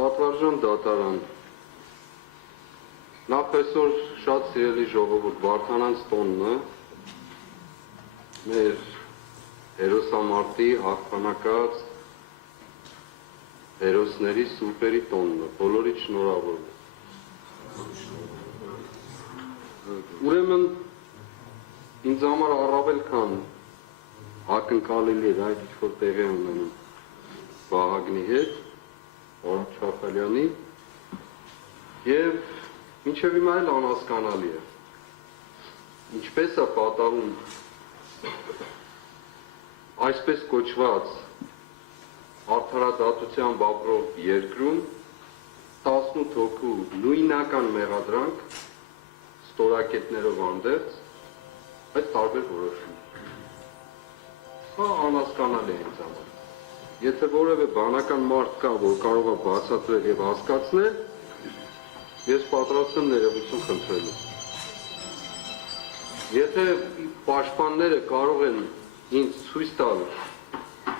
Պատվարժան դատարան, նախ այսօր շատ սիրելի ժողովուրդ Վարդանանց տոնն է, մեր հերոսամարտի աղբանակած հերոսների սուրբերի տոնն է, բոլորիդ շնորհավոր է։ Ուրեմն ինձ համար առավել քան ակնկալելի էր այդ ինչ-որ տեղի ունենում Վահագնի հետ, Օրանջ Շախալյանի և մինչև հիմա էլ անհասկանալի է, ինչպես է պատահում այսպես կոչված արդարադատությամբ ապրող երկրում 18 հոգու նույնական մեղադրանք ստորակետներով անդերձ այդ տարբեր որոշում։ Սա անհասկանալի է ինձ համար։ Եթե որևէ բանական մարդ կա, որ կարող է բացատրել եւ հասկացնել, ես պատրաստ եմ ներողություն խնդրելու։ Եթե պաշտպանները կարող են ինձ ցույց տալ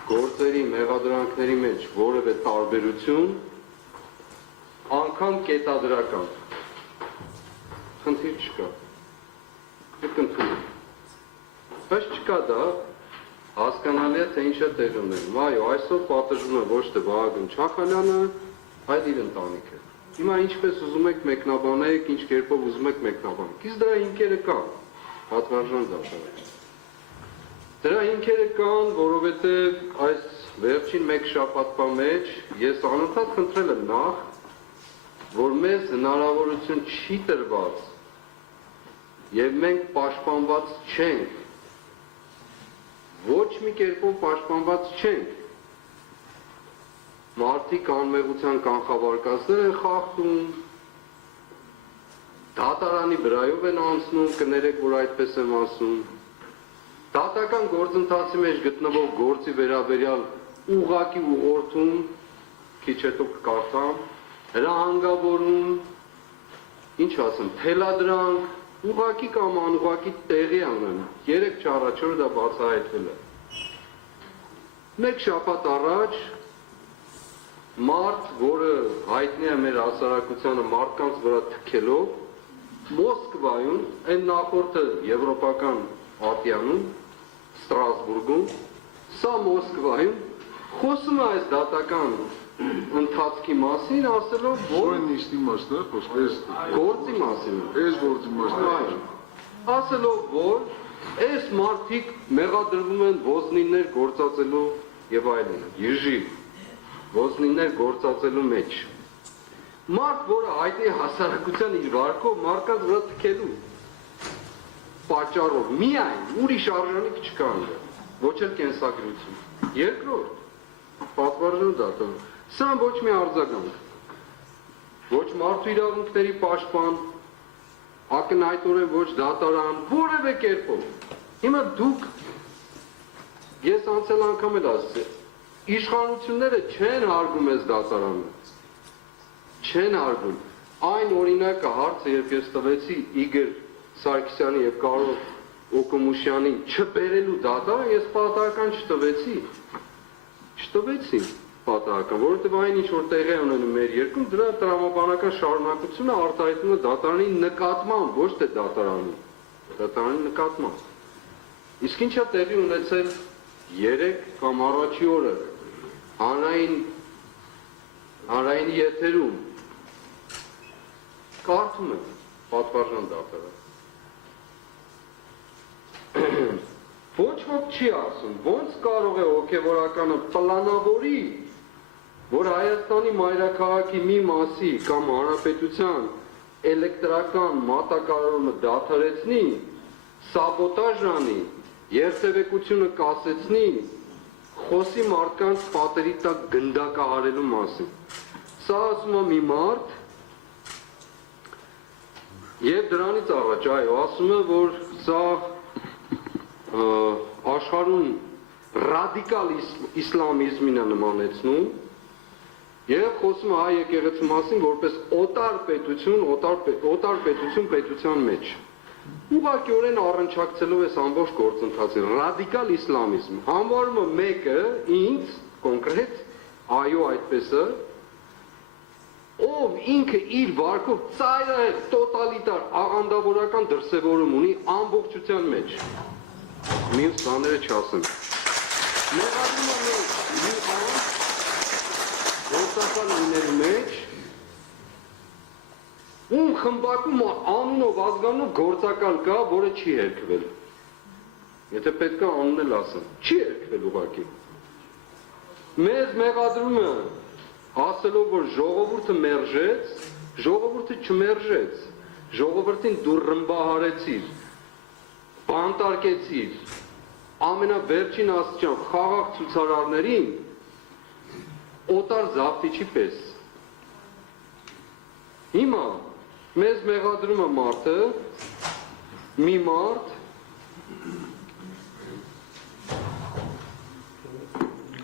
գործերի, մեղադրանքների մեջ որևէ տարբերություն, անգամ կետադրական, խնդիր չկա։ Դուք ընդունում։ Բայց չկա դա, հասկանալի է, թե ինչ է տեղի ունենում։ Այո, այսօր պատժվում է ոչ թե Վահագն Շախալյանը, այլ իր ընտանիքը։ Հիմա ինչպես ուզում եք մեկնաբանեք, ինչ կերպով ուզում եք մեկնաբանեք։ Իսկ դրա հիմքերը կան, պատվարժան դատարան։ Դրա հիմքերը կան, որովհետև այս վերջին մեկ շաբաթվա մեջ ես անընդհատ խնդրել եմ նախ, որ մեզ հնարավորություն չի տրված եւ մենք պաշտպանված չենք, ոչ մի կերպով պաշտպանված չենք։ Մարդիկ անմեղության կանխավարկածներ են խախտում, դատարանի վրայով են անցնում, կներեք, որ այդպես եմ ասում, դատական գործընթացի մեջ գտնվող գործի վերաբերյալ ուղղակի ուղղորդում, քիչ հետո կկարդամ, հրահանգավորում, ինչ ասեմ, թելադրանք, ուղղակի կամ անուղղակի տեղի անեն, 3-4 դա բացահայտվել է։ Մեկ շաբաթ առաջ մարդ, որը հայտնի է մեր հասարակությանը մարդկանց վրա թքելով, Մոսկվայում, այն նախորդը եվրոպական ատյանում, Ստրասբուրգում, սա Մոսկվայում, խոսում է այս դատական ընթացքի մասին, ասելով, որ նիստի մասն է, գործի մասին, գործի մասն է, ասելով, որ այս մարդիկ մեղադրվում են ոզնիներ գործածելու եւ այլն, Իժի ոզնիներ գործածելու մեջ։ Մարդ, որը հայտնի հասարակության իր վարկով մարդկանց վրա թքելու պատճառով, միայն ուրիշ արժանիք չկա այնտեղ, ոչ էլ կենսագրություն։ Երկրորդ, պատվարժան դատարան, սա ոչ մի արձագանք, ոչ մարդու իրավունքների պաշտպան, ակնհայտորեն ոչ դատարան, որևէ կերպով։ Հիմա դուք, ես անցել անգամ էլ ասացի, իշխանությունները չեն հարգում այս դատարանը, չեն հարգում։ Այն օրինակը հարցը, երբ ես տվեցի Իգոր Սարգսյանի եւ Կարո Օկոմուշյանին չբերելու դատարան, ես պատահական չտվեցի պատահական, որովհետև այն ինչ որ տեղի ունենում մեր երկրում, դրա տրամաբանական շարունակությունը արտահայտվում է դատարանի նկատմամբ, ոչ թե դատարանի նկատմամբ։ Իսկ ինչա տեղի ունեցել 3 կամ առաջի օրը հանրայինի եթերում կարդում եմ պատվարժան դատարան։ Ոչ ոք չի ասում, ոնց կարող է հոգևորականը պլանավորի, որ Հայաստանի մայրաքաղաքի մի մասի կամ հանրապետության էլեկտրական մատակարարումը դադարեցնի, սաբոտաժ անի, երթևեկությունը կասեցնի, խոսի մարդկանց պատերի տակ գնդակահարելու մասին։ Սա ասում է մի մարդ, եւ դրանից առաջ, այո, ասում է, որ սա աշխարհում ռադիկալ իսլամիզմին է նմանեցնում եւ խոսում է հայ եկեղեցու մասին որպես օտար պետություն պետության մեջ։ Ուղղակիորեն առնչակցելով այս ամբողջ գործընթացին ռադիկալ իսլամիզմ համարում է մեկը ինձ կոնկրետ այո այդպես է ով ինքը իր վարկով ծայրահեղ տոտալիտար աղանդավորական դրսևորում ունի ամբողջության մեջ։ Մյուս բաները չասեմ։ Մեղադրում եմ մի անձ գործական լինելու մեջ, ում խմբակում անունով ազգանունով գործական կա, որը չի հերքվել։ Եթե պետք է անունն էլ ասեմ, չի հերքվել ուղղակի։ Մեզ մեղադրում է ասելով, որ ժողովուրդը մերժեց, ժողովուրդը չմերժեց, ժողովրդին դու ռմբահարեցիր, բանտարկեցիր, ամենավերջին աստիճան խաղաղ ցուցարարներին օտար զավթիչի պես։ Հիմա մեզ մեղադրում է մարդը, մի մարդ,